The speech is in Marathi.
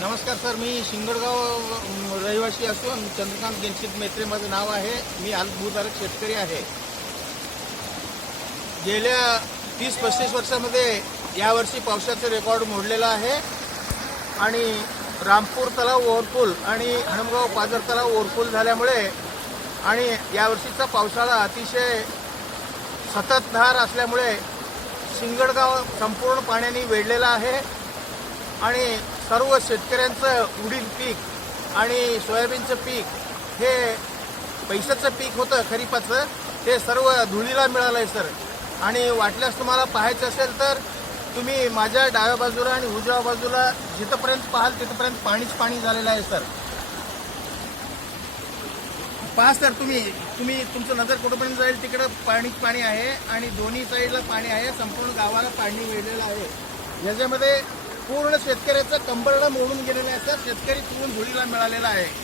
नमस्कार सर मी शिंगडगाव रहिवासी असून चंद्रकांत गेनशीत मेत्रे माझं नाव आहे. मी अल्पभूधारक शेतकरी आहे. गेल्या तीस पस्तीस वर्षामध्ये यावर्षी पावसाचं रेकॉर्ड मोडलेलं आहे आणि रामपूर तलाव ओव्हरफुल आणि हणमगाव पाझर तलाव ओव्हरफुल झाल्यामुळे आणि यावर्षीचा पावसाळा अतिशय सततधार असल्यामुळे शिंगडगाव संपूर्ण पाण्याने वेढलेला आहे आणि सर्व शेतकऱ्यांचं उडीद पीक आणि सोयाबीनचं पीक हे पैशाचं पीक होतं खरीपाचं ते सर्व धुळीला मिळालं आहे सर. आणि वाटल्यास तुम्हाला पाहायचं असेल तर तुम्ही माझ्या डाव्या बाजूला आणि उजव्या बाजूला जिथंपर्यंत पाहाल तिथंपर्यंत पाणीच पाणी झालेलं आहे सर. पहा सर तुम्ही तुम्ही तुमचं नजर कुठंपर्यंत जाईल तिकडं पाणीच पाणी आहे आणि दोन्ही साईडला पाणी आहे संपूर्ण गावाला पाणी मिळलेलं आहे. याच्यामध्ये पूर्ण शेतकऱ्याचं कंबरडं मोडून गेलेलं आहे. तर शेतकरी पूर्ण धुळीला मिळालेला आहे.